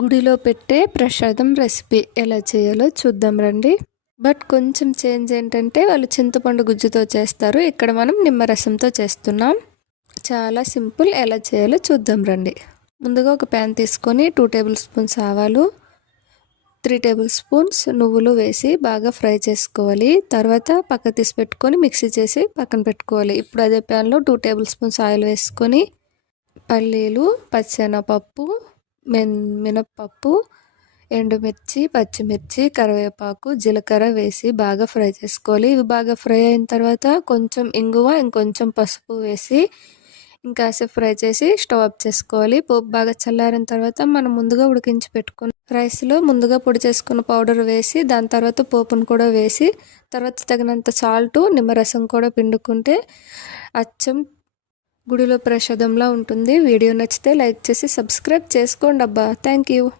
గుడిలో పెట్టే ప్రసాదం రెసిపీ ఎలా చేయాలో చూద్దాం రండి. బట్ కొంచెం చేంజ్ ఏంటంటే వాళ్ళు చింతపండు గుజ్జుతో చేస్తారు. ఇక్కడ మనం నిమ్మరసంతో చేస్తున్నాం. చాలా సింపుల్ ఎలా చేయాలో చూద్దాం రండి. ముందుగా ఒక ప్యాన్ తీసుకొని టూ టేబుల్ స్పూన్స్ ఆవాలు త్రీ టేబుల్ స్పూన్స్ నువ్వులు వేసి బాగా ఫ్రై చేసుకోవాలి. తర్వాత పక్క తీసి పెట్టుకొని మిక్సీ చేసి పక్కన పెట్టుకోవాలి. ఇప్పుడు అదే ప్యాన్లో టూ టేబుల్ స్పూన్స్ ఆయిల్ వేసుకొని పల్లీలు పచ్చెనపప్పు మెన్ మినప్పప్పు ఎండుమిర్చి పచ్చిమిర్చి కరివేపాకు జీలకర్ర వేసి బాగా ఫ్రై చేసుకోవాలి. ఇవి బాగా ఫ్రై అయిన తర్వాత కొంచెం ఇంగువ ఇంకొంచెం పసుపు వేసి ఇంకాసేపు ఫ్రై చేసి స్టవ్ ఆఫ్ చేసుకోవాలి. పోపు బాగా చల్లారిన తర్వాత మనం ముందుగా ఉడికించి పెట్టుకున్న రైస్లో ముందుగా పొడి చేసుకున్న పౌడర్ వేసి దాని తర్వాత పోపును కూడా వేసి తర్వాత తగినంత సాల్ట్ నిమ్మరసం కూడా పిండుకుంటే అచ్చం గుడిలో ప్రసాదంలా ఉంటుంది. వీడియో నచ్చితే లైక్ చేసి సబ్స్క్రైబ్ చేసుకోండి అబ్బా థ్యాంక్ యూ